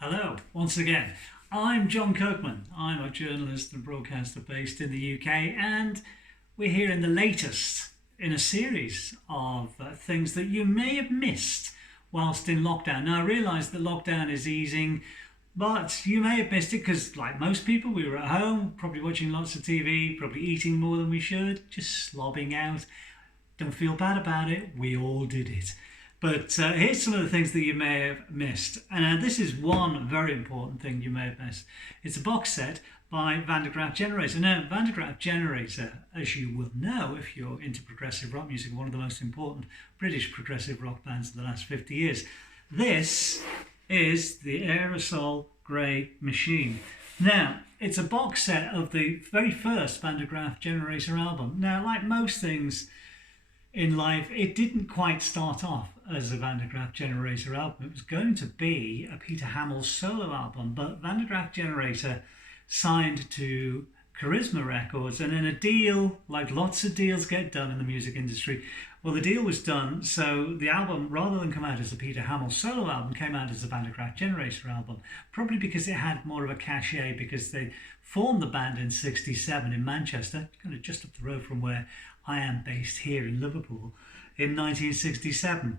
Hello, once again. I'm Jon Kirkman. I'm a journalist and broadcaster based in the UK, and we're here in the latest in a series of things that you may have missed whilst in lockdown. Now, I realise that lockdown is easing, but you may have missed it because, like most people, we were at home, probably watching lots of TV, probably eating more than we should, just slobbing out. Don't feel bad about it, we all did it. But here's some of the things that you may have missed. And this is one very important thing you may have missed. It's a box set by Van der Graaf Generator. Now, Van der Graaf Generator, as you will know if you're into progressive rock music, one of the most important British progressive rock bands of the last 50 years. This is the Aerosol Grey Machine. Now, it's a box set of the very first Van der Graaf Generator album. Now, like most things in life, it didn't quite start off as a Van der Graaf Generator album. It was going to be a Peter Hammill solo album, but Van der Graaf Generator signed to Charisma Records, and in a deal, like lots of deals get done in the music industry, well, the deal was done, so the album, rather than come out as a Peter Hammill solo album, came out as a Van der Graaf Generator album, probably because it had more of a cachet, because they formed the band in '67 in Manchester, kind of just up the road from where I am based here in Liverpool, in 1967.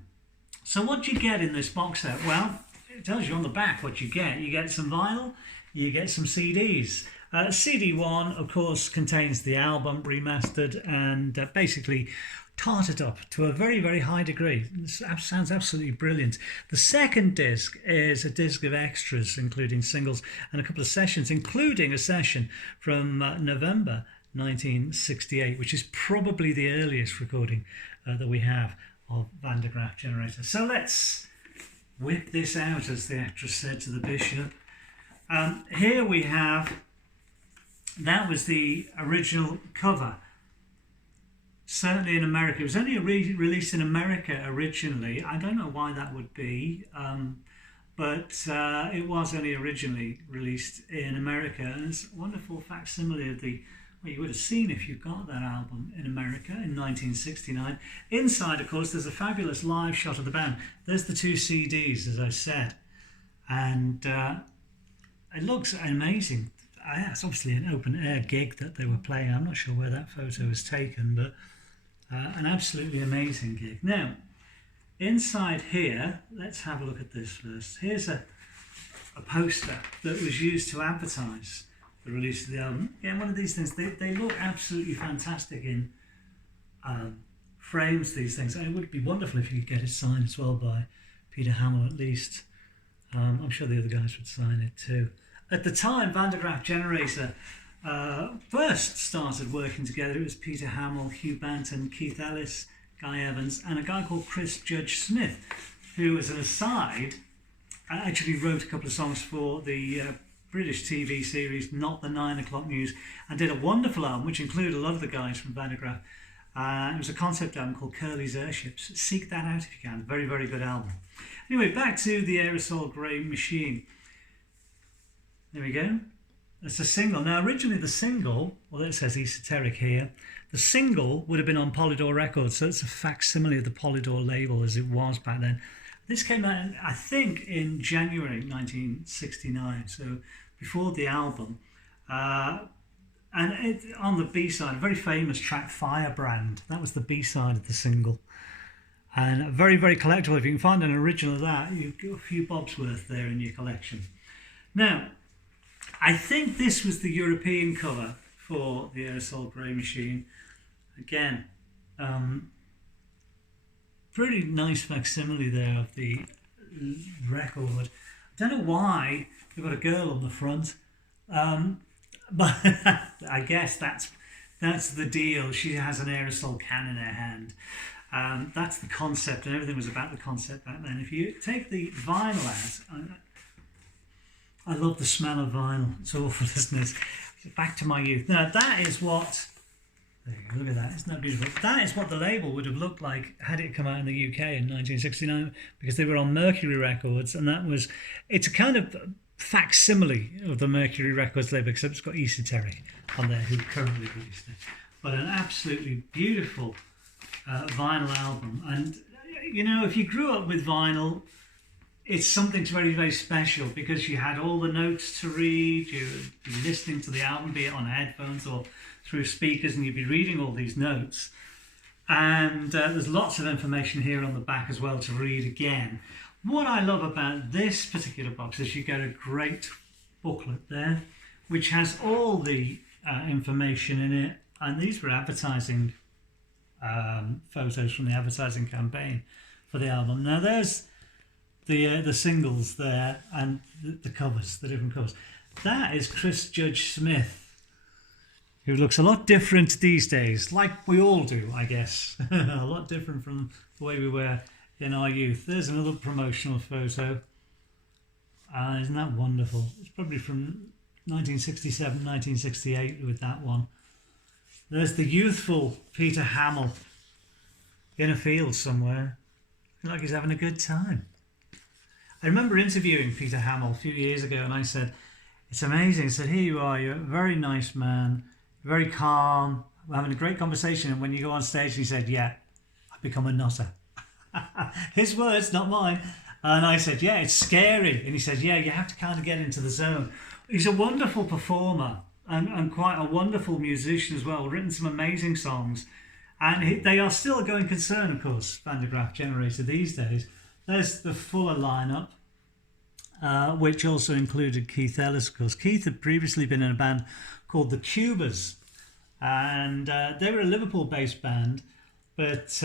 So what do you get in this box set? Well, it tells you on the back what you get. You get some vinyl, you get some CDs. CD 1, of course, contains the album remastered and basically tarted up to a very, very high degree. This sounds absolutely brilliant. The second disc is a disc of extras, including singles and a couple of sessions, including a session from November 1968, which is probably the earliest recording that we have of Van der Graaf Generator. So let's whip this out, as the actress said to the bishop. Here we have, that was the original cover. Certainly in America. It was only released in America originally. I don't know why that would be, but it was only originally released in America. And it's a wonderful facsimile of the, well, you would have seen if you got that album in America in 1969. Inside, of course, there's a fabulous live shot of the band. There's the two CDs, as I said. And it looks amazing. It's obviously an open-air gig that they were playing. I'm not sure where that photo was taken, but an absolutely amazing gig. Now, inside here, let's have a look at this first. Here's a poster that was used to advertise the release of the album. Again, one of these things, they look absolutely fantastic in frames, these things. And it would be wonderful if you could get it signed as well by Peter Hammill at least. I'm sure the other guys would sign it too. At the time, Van der Graaf Generator first started working together. It was Peter Hammill, Hugh Banton, Keith Ellis, Guy Evans, and a guy called Chris Judge Smith, who, as an aside, actually wrote a couple of songs for the British TV series Not the 9 O'Clock News, and did a wonderful album which included a lot of the guys from Van der Graaf. It was a concept album called Curly's Airships. Seek that out if you can. Very, very good album. Anyway, back to the Aerosol Grey Machine. There we go. It's a single. Now, originally the single, well, it says Esoteric here. The single would have been on Polydor Records, so it's a facsimile of the Polydor label as it was back then. This came out, I think, in January 1969, so before the album. And on the B-side, a very famous track, Firebrand. That was the B-side of the single. And very, very collectible. If you can find an original of that, you've got a few bobs worth there in your collection. Now, I think this was the European cover for the Aerosol Grey Machine. Again, pretty nice facsimile there of the record. I don't know why they've got a girl on the front, but I guess that's the deal. She has an aerosol can in her hand. That's the concept, and everything was about the concept back then. If you take the vinyl out, I love the smell of vinyl. It's awful, isn't it? Back to my youth. Now, that is what... There you go, look at that. Isn't that beautiful? That is what the label would have looked like had it come out in the UK in 1969, because they were on Mercury Records, and that was... It's a kind of facsimile of the Mercury Records label, except it's got Esoteric on there, who currently released it. But an absolutely beautiful vinyl album. And, you know, if you grew up with vinyl, it's something very, very special because you had all the notes to read, you'd be listening to the album, be it on headphones or through speakers, and you'd be reading all these notes. And there's lots of information here on the back as well to read again. What I love about this particular box is you get a great booklet there, which has all the information in it. And these were advertising photos from the advertising campaign for the album. Now there's the singles there and the covers, the different covers. That is Chris Judge Smith, who looks a lot different these days, like we all do, I guess. A lot different from the way we were in our youth. There's another promotional photo. Isn't that wonderful? It's probably from 1967, 1968 with that one. There's the youthful Peter Hamill in a field somewhere. Looks like he's having a good time. I remember interviewing Peter Hamill a few years ago, and I said, it's amazing. I said, here you are, you're a very nice man, very calm, we're having a great conversation, and when you go on stage, he said, yeah, I've become a nutter. His words, not mine. And I said, yeah, it's scary. And he said, yeah, you have to kind of get into the zone. He's a wonderful performer and quite a wonderful musician as well, written some amazing songs. And they are still a going concern, of course, Van der Graaf Generator these days. There's the fuller lineup, which also included Keith Ellis, of course. Keith had previously been in a band called the Cubas, and they were a Liverpool-based band, but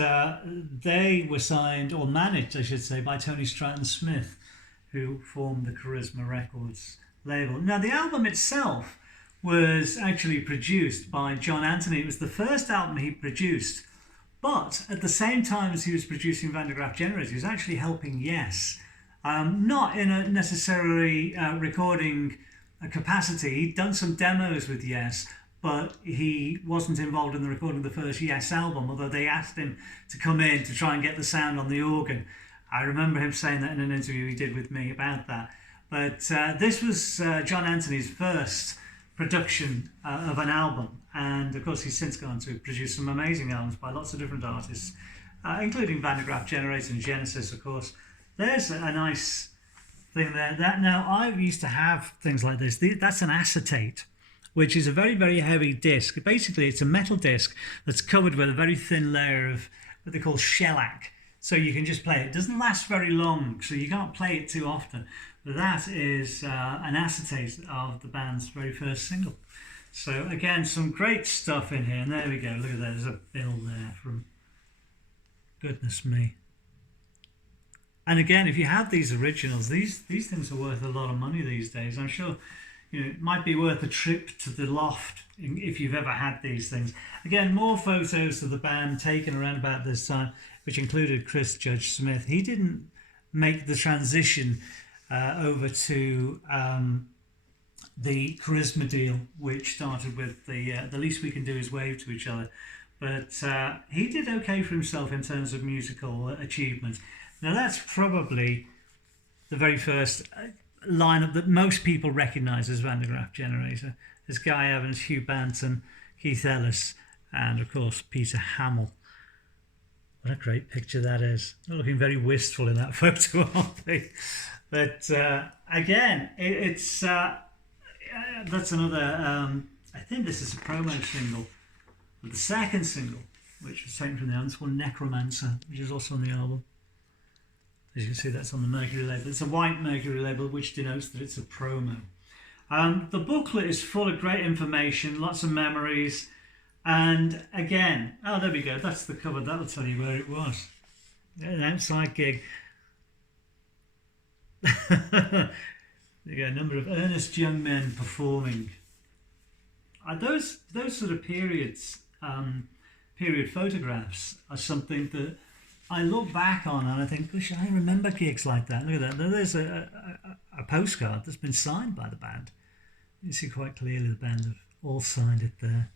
they were signed, or managed, I should say, by Tony Stratton Smith, who formed the Charisma Records label. Now, the album itself was actually produced by John Anthony. It was the first album he produced, but at the same time as he was producing Van der Graaf Generator, he was actually helping Yes. Not in a necessarily recording capacity. He'd done some demos with Yes, but he wasn't involved in the recording of the first Yes album, although they asked him to come in to try and get the sound on the organ. I remember him saying that in an interview he did with me about that. But this was John Anthony's first production of an album, and of course he's since gone to produce some amazing albums by lots of different artists, including Van der Graaf Generator and Genesis, of course. There's a nice thing there. That now, I used to have things like this. That's an acetate, which is a very, very heavy disc. Basically, it's a metal disc that's covered with a very thin layer of what they call shellac. So you can just play it. It doesn't last very long, so you can't play it too often. But that is an acetate of the band's very first single. So again, some great stuff in here. And there we go. Look at that. There's a bill there from goodness me. And again, if you have these originals, these things are worth a lot of money these days. I'm sure it might be worth a trip to the loft if you've ever had these things. Again, more photos of the band taken around about this time, which included Chris Judge Smith. He didn't make the transition over to the Charisma deal, which started with the least we can do is wave to each other. But he did okay for himself in terms of musical achievement. Now that's probably the very first lineup that most people recognise as Van der Graaf Generator. There's Guy Evans, Hugh Banton, Keith Ellis, and of course Peter Hamill. What a great picture that is. They're looking very wistful in that photo, aren't they? But again, it's that's another. I think this is a promo single, but the second single, which was taken from the album, it's called Necromancer, which is also on the album. As you can see, that's on the Mercury label. It's a white Mercury label, which denotes that it's a promo. The booklet is full of great information, lots of memories, and again, oh, there we go. That's the cover. That'll tell you where it was. An outside gig. There you go. A number of earnest young men performing. Those sort of period photographs are something that I look back on and I think, gosh, I remember gigs like that. Look at that. There's a postcard that's been signed by the band. You see quite clearly the band have all signed it there.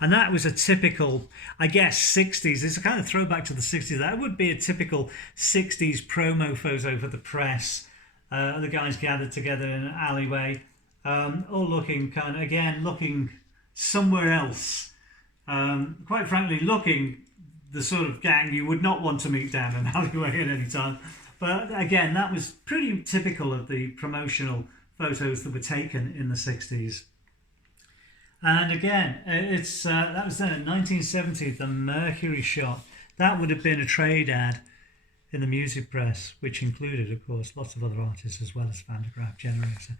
And that was a typical, I guess, 60s. It's a kind of throwback to the 60s. That would be a typical 60s promo photo for the press. The guys gathered together in an alleyway, all looking kind of, again, looking somewhere else. Quite frankly, looking the sort of gang you would not want to meet down an alleyway at any time. But again, that was pretty typical of the promotional photos that were taken in the 60s. And again, it's that was then in 1970, the Mercury shot. That would have been a trade ad in the music press, which included, of course, lots of other artists as well as Van de Graaf Generator.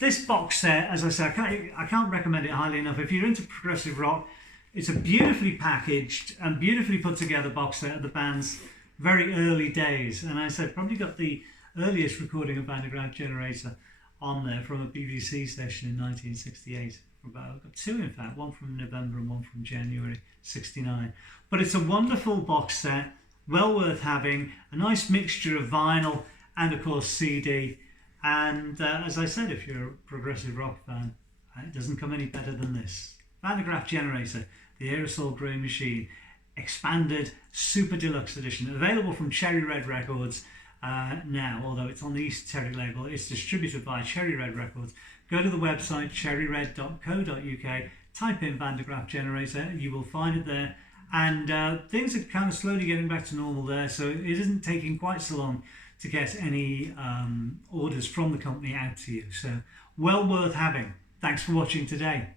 This box set, as I said, I can't recommend it highly enough. If you're into progressive rock, it's a beautifully packaged and beautifully put together box set of the band's very early days. And I said, probably got the earliest recording of Van de Graaf Generator on there from a BBC session in 1968. I've got two, in fact, one from November and one from January 69. But it's a wonderful box set, well worth having, a nice mixture of vinyl and, of course, CD. And as I said, if you're a progressive rock fan, it doesn't come any better than this. Van de Graaf Generator, the Aerosol Grey Machine, expanded super deluxe edition, available from Cherry Red Records now, although it's on the East Terry label. It's distributed by Cherry Red Records. Go to the website cherryred.co.uk, type in Van de Graaf Generator, and you will find it there. And things are kind of slowly getting back to normal there, so it isn't taking quite so long to get any orders from the company out to you. So well worth having. Thanks for watching today.